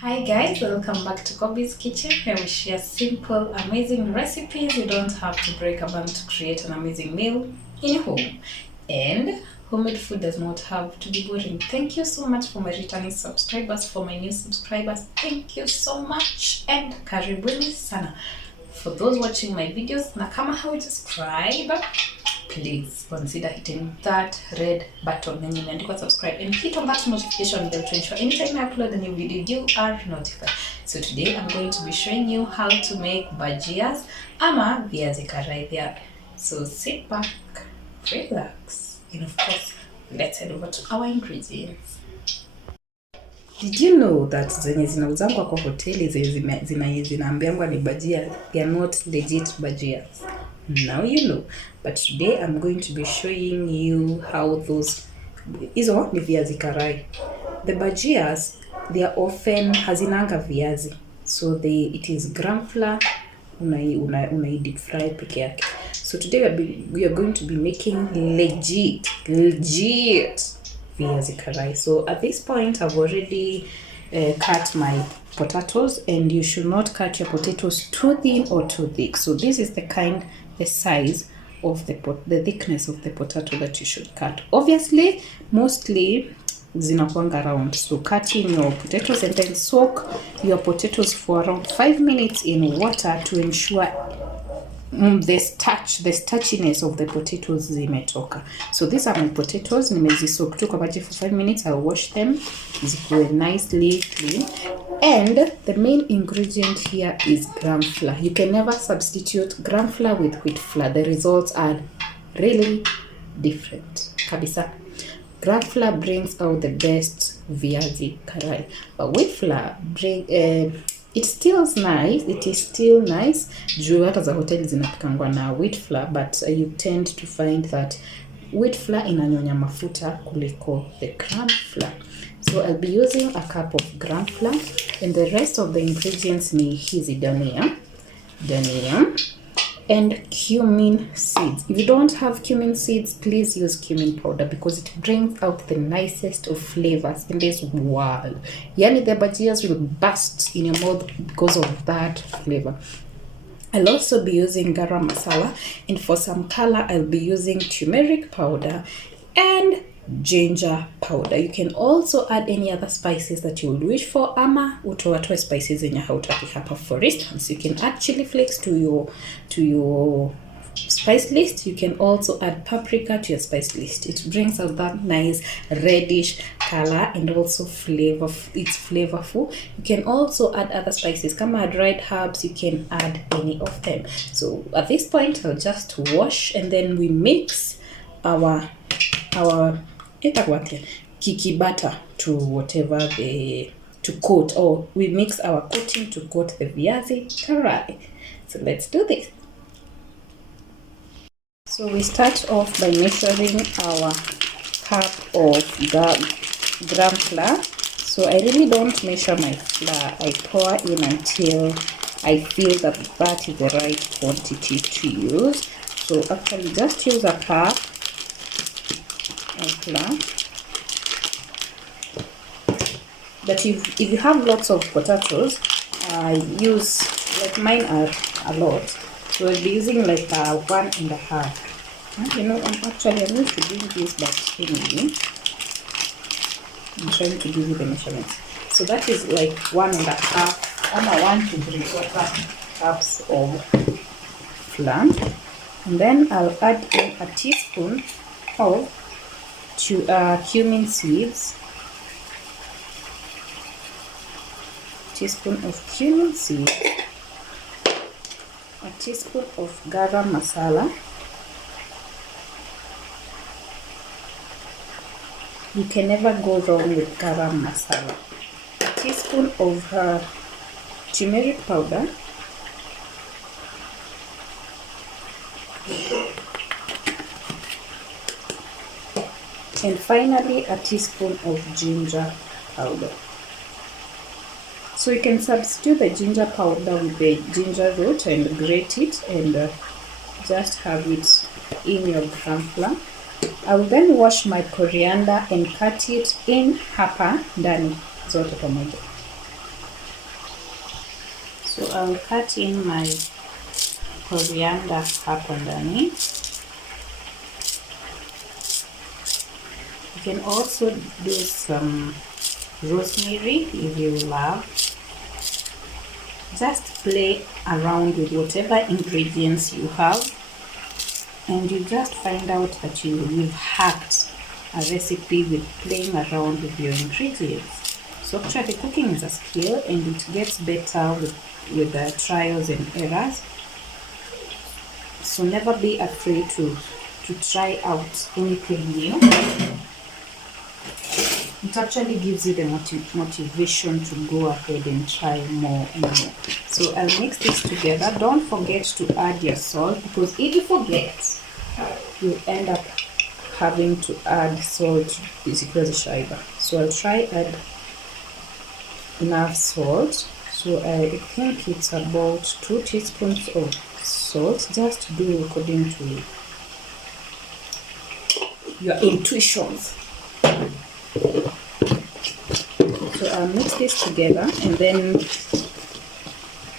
Hi guys, welcome back to Kobe's Kitchen, where we share simple, amazing recipes. You don't have to break a bank to create an amazing meal in your home. And homemade food does not have to be boring. Thank you so much for my returning subscribers. For my new subscribers, thank you so much. And karibuni sana. For those watching my videos, na kama haujasubscribe, please consider hitting that red button and imeandikwa subscribe and hit on that notification bell to ensure anytime I upload a new video you are notified. So today I'm going to be showing you how to make bhajias ama viazi karai there. So sit back, relax, and of course let's head over to our ingredients. Did you know that zenye zinauzangwa kwa hoteli zinaambiangwa ni bhajia, they are not legit bhajias? Now you know. But today I'm going to be showing you how those hizo ni viazi karai. The bhajias, they are often hazinanga viazi, so it is gram flour unai deep fry peke yake. So today we are going to be making legit viazi karai. So at this point I've already cut my potatoes, and you should not cut your potatoes too thin or too thick. So this is the size of the thickness of the potato that you should cut. Obviously, mostly zinakuanga round. So cut in your potatoes and then soak your potatoes for around 5 minutes in water to ensure the starchiness of the potatoes zimetoka. So these are my potatoes. Nimezisoak tu kwa maji for 5 minutes. I'll wash them zikuwe nicely clean. And the main ingredient here is gram flour. You can never substitute gram flour with wheat flour. The results are really different kabisa. Gram flour brings out the best viazi karai, but wheat flour it's still nice. It is still nice. Juu hata za hoteli zinapikangwa na wheat flour, but you tend to find that wheat flour inanyonya mafuta kuliko the gram flour. So I'll be using a cup of gram flour, and the rest of the ingredients ni hizi dania and cumin seeds. If you don't have cumin seeds, please use cumin powder because it brings out the nicest of flavors in this world. Yani the bhajias will burst in your mouth because of that flavor. I'll also be using garam masala, and for some color I'll be using turmeric powder and ginger powder. You can also add any other spices that you would wish for, ama utoatoe spices zenye hautaki hapa. For instance, you can add chili flakes to your spice list. You can also add paprika to your spice list. It brings out that nice reddish color and also flavor. It's flavorful. You can also add other spices. Kama dried herbs, you can add any of them. So at this point I'll just wash, and then we mix our kiki butter to whatever to coat, or we mix our coating to coat the viazi karai. So let's do this. So we start off by measuring our cup of gram flour. So I really don't measure my flour. I pour in until I feel that is the right quantity to use. So actually just use a cup of flour. But if you have lots of potatoes, use, like mine are a lot, so I'll be using like 1.5. You know, I'm going to do this, but anyway, I'm trying to give you the measurements. So that is like 1.5, 1 to 3 cups of flour, and then I'll add in a teaspoon of cumin seeds, teaspoon of cumin seeds, a teaspoon of garam masala. You can never go wrong with garam masala. A teaspoon of turmeric powder, and finally a teaspoon of ginger powder. So you can substitute the ginger powder with the ginger root and grate it and just have it in your gram flour. I will then wash my coriander and cut it in hapa ndani zote pamoja. So I'll cut in my coriander hapo ndani. You can also do some rosemary if you love. Just play around with whatever ingredients you have, and you just find out that you've hacked a recipe with playing around with your ingredients. So actually cooking is a skill, and it gets better with the trials and errors. So never be afraid to try out anything new. It actually gives you the motivation to go ahead and try more and more. So I'll mix this together. Don't forget to add your salt, because if you forget, you end up having to add salt. So I'll try add enough salt. So I think it's about 2 teaspoons of salt. Just do according to your intuitions. So I'll mix this together, and then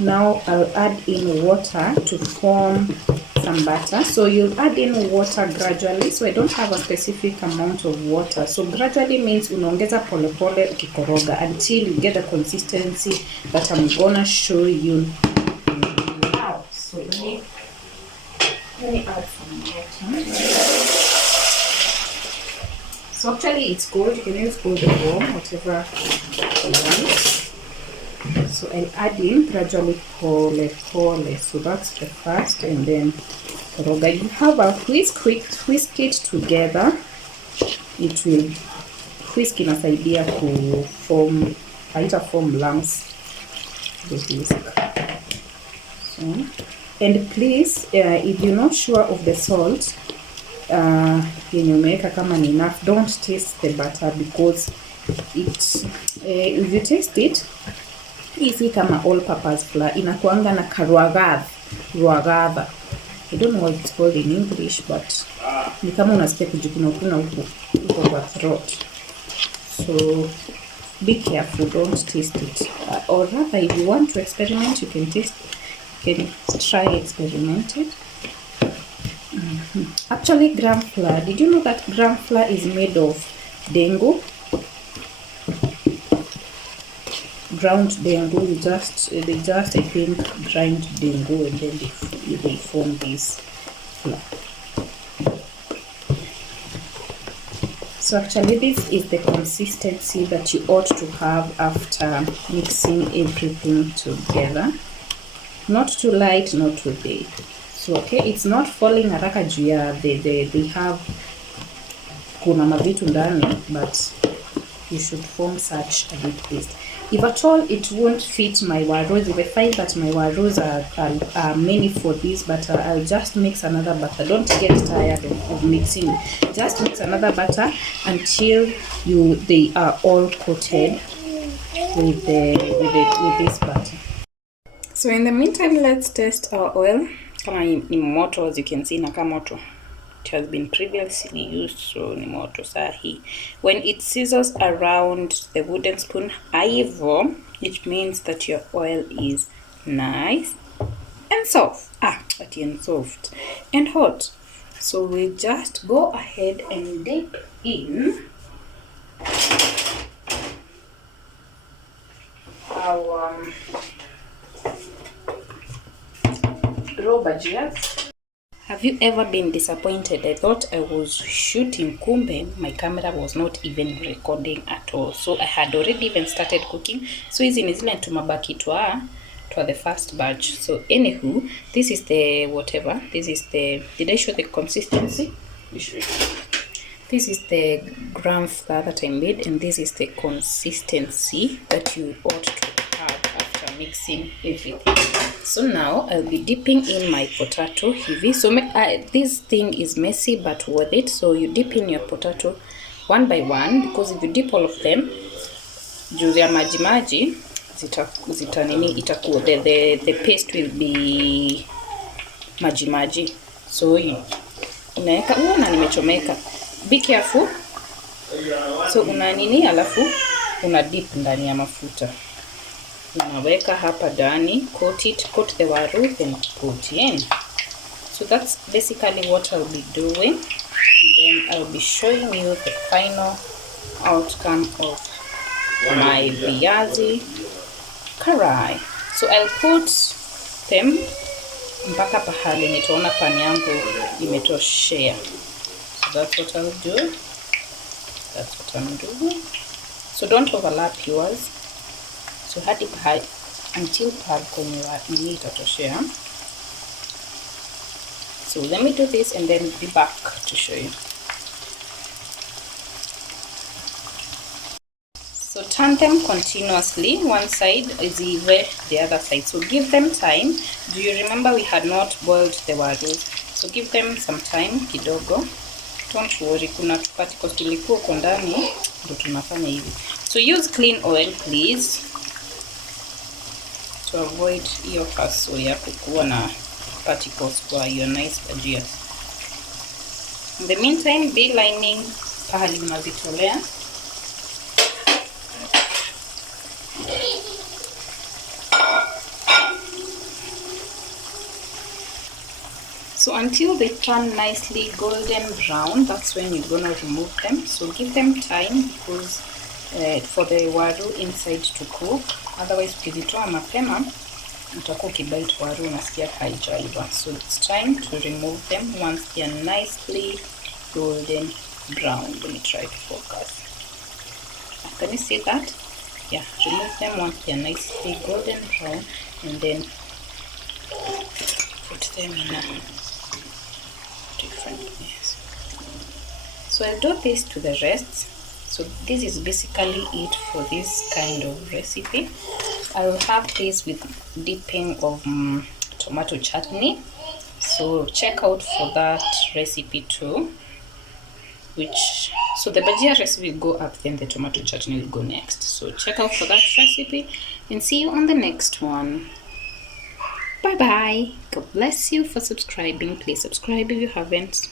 now I'll add in water to form some batter. So you'll add in water gradually. So I don't have a specific amount of water. So gradually means unaongeza pole pole ukikoroga until you get the consistency that I'm gonna show you now. So let me add some water. So actually it's cold. You can use cold or warm, whatever you want. So I'll add in gradually pole. So that's the first, and then koroga. You have a whisk it together. It will whisk inasaidia ku form lumps. So, and please, if you're not sure of the salt yenye umeweka kama ni enough, don't taste the butter, because it if you taste it, isi kama all purpose flour inakuanga na ruagadha. I don't know what it's called in English, but ni kama unasikia kujikuna huko kwa throat. So be careful, don't taste it. Or rather, if you want to experiment, you can try experiment it. Actually, gram flour. Did you know that gram flour is made of dengu? Ground dengu. They just I think grind dengu, and then they form this flour. So actually this is the consistency that you ought to have after mixing everything together. Not too light, not too thick. So okay, it's not falling haraka juu ya they have kuna mavitu ndani, but you should form such a big paste. If at all it won't fit my warros, if I find that my warros are many for this batter, I'll just mix another batter. Don't get tired of mixing. Just mix another batter until they are all coated with this batter. So in the meantime, let's test our oil. Kama ni moto, as you can see, naka moto. It has been previously used, so ni moto sahi. When it sizzles around the wooden spoon, aivo, it means that your oil is nice and soft. Soft and hot. So we just go ahead and dip in our raw bhajias. Have you ever been disappointed? I thought I was shooting, kumbe my camera was not even recording at all. So I had already even started cooking. So hizi ni zile tumabaki twa the first batch. So anywho, this is the whatever. This is the, did I show the consistency? This is the gram flour that I made, and this is the consistency that you ought to have after mixing everything. So now I'll be dipping in my potato hivi. So this thing is messy but worth it. So you dip in your potato one by one, because if you dip all of them, juu ya maji zita nini itakuwa the paste will be maji. So unaweka na nimechomeka. Be careful. So una nini alafu una dip ndani ya mafuta. unaweka hapa ndani, coat the waru, then put in. So that's basically what I'll be doing, and then I'll be showing you the final outcome of my viazi karai. So I'll put them mpaka pahali nitaona pani yangu imetoshea. So that's what I'll do. That's what I'm doing. So don't overlap yours. So hadi pahali until pahali kwenye nini itatoshea. So let me do this and then be back to show you. So turn them continuously. One side is the other side. So give them time. Do you remember we had not boiled the waru? So give them some time kidogo. Don't worry, kuna particles tulikuwa huko ndani ndio tunafanya hivi. So use clean oil please to avoid hiyo hassle ya kukuwa na particles kwa your nice bhajias. In the meantime, be lining pahali unazitolea. So until they turn nicely golden brown, that's when you're gonna remove them. So give them time because for the waru inside to cook. Otherwise, ukizitoa mapema utakuwa ukibite waru unasikia haijaiva. So it's time to remove them once they are nicely golden brown. Let me try to focus. Can you see that? Yeah, remove them once they are nicely golden brown, and then put them in a different place. So I'll do this to the rest. So this is basically it for this kind of recipe. I will have this with dipping of tomato chutney. So check out for that recipe too. So the bhajia recipe will go up, then the tomato chutney will go next. So check out for that recipe and see you on the next one. Bye bye. God bless you for subscribing. Please subscribe if you haven't.